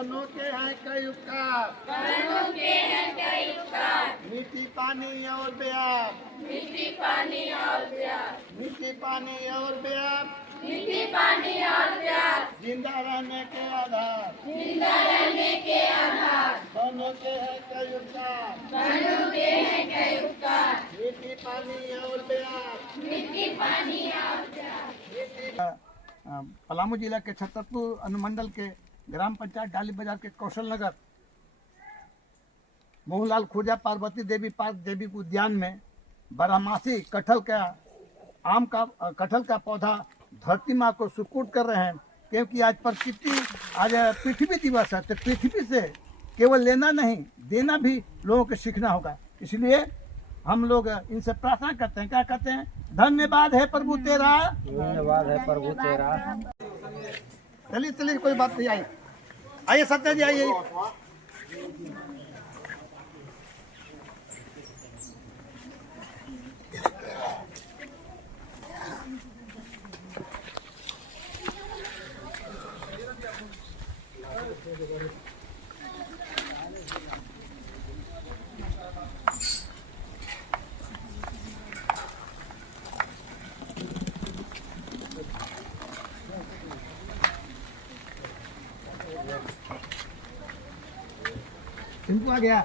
बनो के हैं कई उपकार, मीठी पानी और प्यार, मीठी पानी और प्यार, जिंदा रहने के आधार, बनो के हैं कई उपकार, मीठी पानी और प्यार। पलामू जिला के छतरपुर अनुमंडल के ग्राम पंचायत डाली बाजार के कौशल नगर मोहनलाल खुर्जा पार्वती देवी पार्क जैविक उद्यान में बारहमासी कटहल का पौधा धरती माँ को सुपुर्द कर रहे हैं, क्योंकि आज पृथ्वी दिवस है। तो पृथ्वी से केवल लेना नहीं देना भी लोगों को सीखना होगा। इसलिए हम लोग इनसे प्रार्थना करते हैं, क्या कहते हैं, धन्यवाद है प्रभु तेरा, धन्यवाद है प्रभु तेरा। चलिए कोई बात नहीं, आइए सत्या जी आइए। टेम्पो आ गया।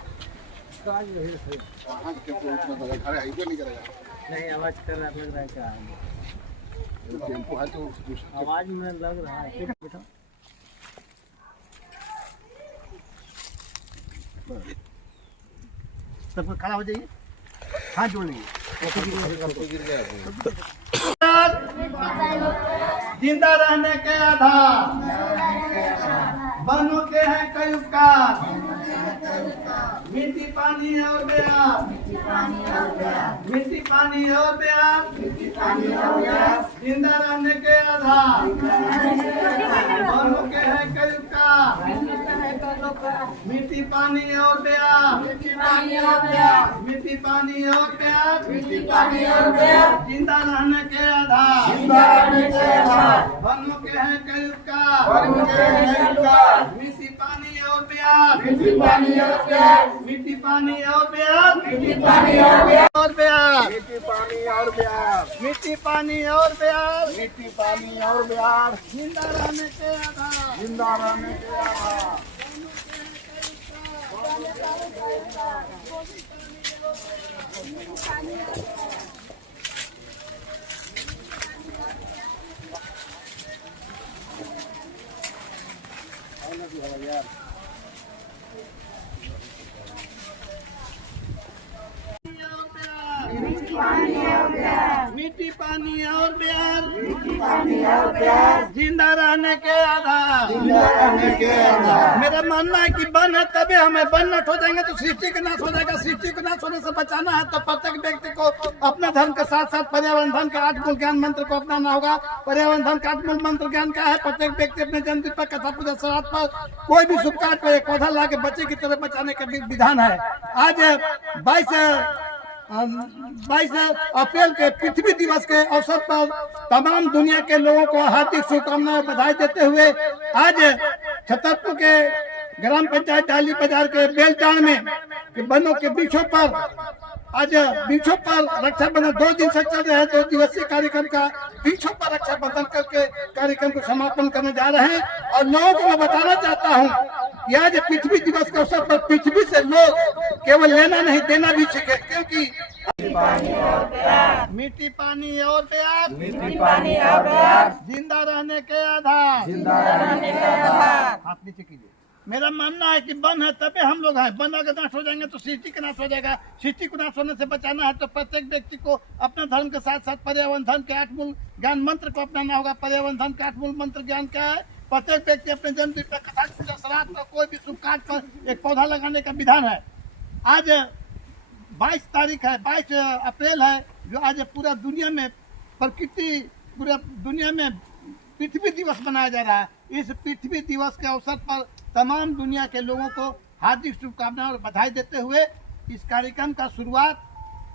नहीं आवाज कर रहा लग रहा है क्या टेम्पो है तो आवाज में लग रहा है। सब खड़ा हो जाइए, हाथ जोड़ लीजिए। जिंदा रहने के आधार, बनो के हैं कई उपकार, मीठी पानी और प्यार, जिंदा रहने के आधार, बनो के हैं कई उपकार, मीठी पानी और प्यार, जिंदा रहने के आधार, बनो के हैं कई उपकार, मीठी पानी और प्यार, जिंदा रहने के आधार। मीठी पानी और प्यार, जिंदा रहने के आधार। मेरा मानना है कि वन है तभी हमें वन नष्ट हो जाएंगे तो सृष्टि का नाश हो जाएगा। सृष्टि को नाश होने से बचाना है तो प्रत्येक व्यक्ति को अपने धर्म के साथ साथ पर्यावरण धर्म के 8 मूल ज्ञान मंत्र को अपनाना होगा। पर्यावरण धर्म का 8 मूल मंत्र ज्ञान क्या है? प्रत्येक व्यक्ति अपने जन्मदिन पर, कथा पूजा श्राद्ध पर, कोई भी शुभ कार्य पर एक पौधा ला के बच्चे की तरह बचाने का विधान है। आज 22 अप्रैल के पृथ्वी दिवस के अवसर पर तमाम दुनिया के लोगों को हार्दिक शुभकामनाएं बधाई देते हुए आज छतरपुर के ग्राम पंचायत डाली बाजार के बेलटाण में वनों के वृक्षों पर रक्षाबंधन 2 दिन से चल रहे हैं। 2 दिवसीय कार्यक्रम का वृक्षों पर रक्षाबंधन करके कार्यक्रम को समापन करने जा रहे हैं। और लोगों को मैं बताना चाहता हूँ कि आज पृथ्वी दिवस के अवसर पर पृथ्वी से लोग केवल लेना नहीं देना भी सीखे, क्योंकि मीठी पानी और प्यार, जिंदा रहने के आधार। हाथ नीचे कीजिए। मेरा मानना है कि वन है तभी हम लोग हैं। वन अगर नाश हो जाएंगे तो सृष्टि का नाश हो जाएगा। सृष्टि को नाश होने से बचाना है तो प्रत्येक व्यक्ति को अपने धर्म के साथ साथ पर्यावरण धर्म के 8 मूल ज्ञान मंत्र को अपनाना होगा। पर्यावरण धर्म के 8 मूल मंत्र ज्ञान क्या है? प्रत्येक व्यक्ति अपने जन्मदिन पर, कथा पूजा श्राद्ध पर, कोई भी शुभ कार्य पर एक पौधा लगाने का विधान है। आज 22 तारीख है, 22 अप्रैल है, जो आज पूरा दुनिया में पृथ्वी दिवस मनाया जा रहा है। इस पृथ्वी दिवस के अवसर पर तमाम दुनिया के लोगों को हार्दिक शुभकामनाएं और बधाई देते हुए इस कार्यक्रम का शुरुआत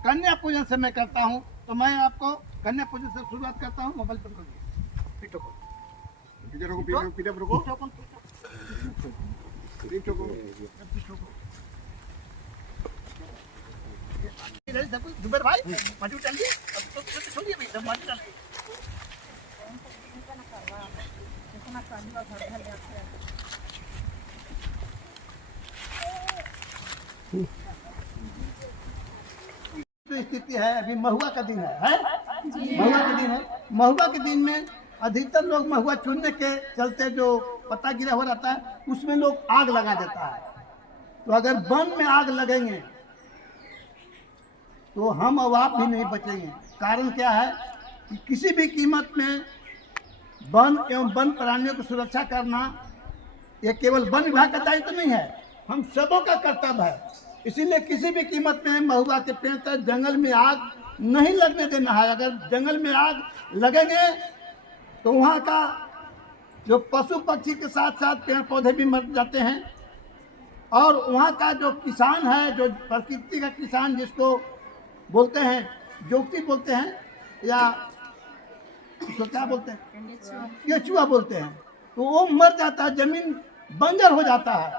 कन्या पूजन से मैं करता हूं। तो मैं आपको कन्या पूजन से शुरुआत करता हूं। मोबाइल पर जुबेर भाई माटी डालिए, अब तो छोड़िए भाई, सब माटी डालिए। जो स्थिति है अभी महुआ का दिन है? महुआ का दिन है। महुआ के दिन में अधिकतर लोग महुआ चुनने के चलते जो पत्ता गिरा हो रहता है उसमें लोग आग लगा देता है। तो अगर वन में आग लगेंगे तो हम और आप भी नहीं बचेंगे। कारण क्या है कि किसी भी कीमत में वन एवं वन प्राणियों की सुरक्षा करना ये केवल वन विभाग का दायित्व तो नहीं है, हम सबों का कर्तव्य है। इसीलिए किसी भी कीमत में महुआ के पेड़ तक जंगल में आग नहीं लगने देना है। अगर जंगल में आग लगेंगे तो वहाँ का जो पशु पक्षी के साथ साथ पेड़ पौधे भी मर जाते हैं। और वहाँ का जो किसान है, जो प्रकृति का किसान जिसको बोलते हैं जोगती बोलते हैं या इसको क्या बोलते हैं, केचुआ बोलते हैं, तो वो मर जाता है, जमीन बंजर हो जाता है।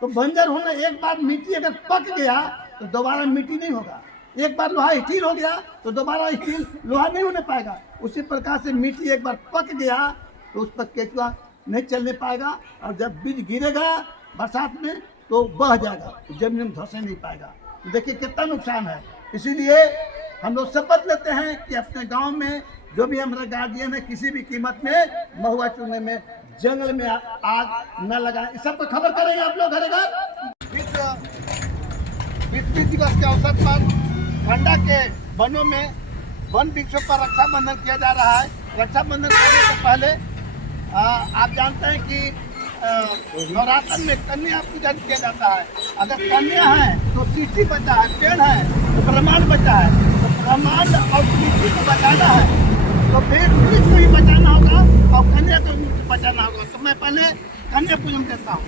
तो बंजर होने एक बार मिट्टी अगर पक गया तो दोबारा मिट्टी नहीं होगा। एक बार लोहा स्टील हो गया तो दोबारा स्टील लोहा नहीं होने पाएगा। उसी प्रकार से मिट्टी एक बार पक गया तो उस पर केचुआ नहीं चलने पाएगा, और जब बीज गिरेगा बरसात में तो बह जाएगा, जमीन में धंसे नहीं पाएगा। तो देखिए कितना नुकसान है। इसीलिए हम लोग शपथ लेते हैं कि अपने गांव में जो भी हमारा गार्जियन है किसी भी कीमत में महुआ चुनने में जंगल में आग न लगाएं। इस सबको खबर करेंगे आप लोग घर घर। विश्व दिवस के अवसर पर ठंडा के वनों में वन वृक्षों पर रक्षाबंधन किया जा रहा है। रक्षाबंधन करने से पहले आप जानते हैं कि नवरात्र में कन्या पूजन किया जाता है। अगर कन्या है तो सृष्टि बचा है, पेड़ है तो ब्रह्मांड बचा है। तो ब्रह्मांड और सृष्टि को बचाना है तो फिर वृक्ष को ही बचाना होगा और कन्या को बचाना होगा। तो मैं पहले कन्या पूजन करता हूँ।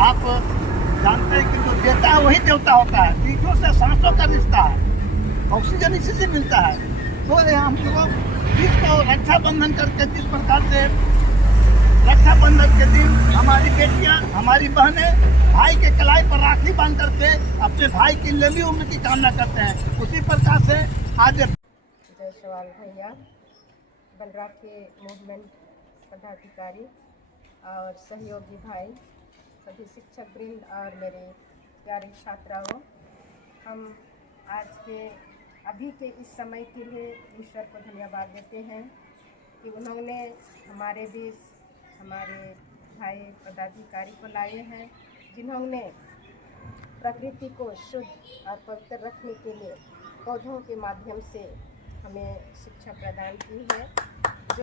आप जानते हैं कि जो देता है वही देवता होता है। वृक्षों से सांसों का रिश्ता है, ऑक्सीजन इसी से मिलता है। तो हम लोग इसको रक्षाबंधन करके जिस प्रकार से रक्षाबंधन के दिन हमारी बेटियां, हमारी बहनें भाई के कलाई पर राखी बांध करके अपने भाई की लंबी उम्र की कामना करते हैं, उसी प्रकार से आज जय सवाल भैया, बलराखी मूवमेंट पदाधिकारी और सहयोगी भाई, सभी शिक्षक वृंद और मेरे प्यारे छात्राओं, हम आज के अभी के इस समय के लिए ईश्वर को धन्यवाद देते हैं कि उन्होंने हमारे बीच हमारे भाई पदाधिकारी को लाए हैं, जिन्होंने प्रकृति को शुद्ध और पवित्र रखने के लिए पौधों के माध्यम से हमें शिक्षा प्रदान की है।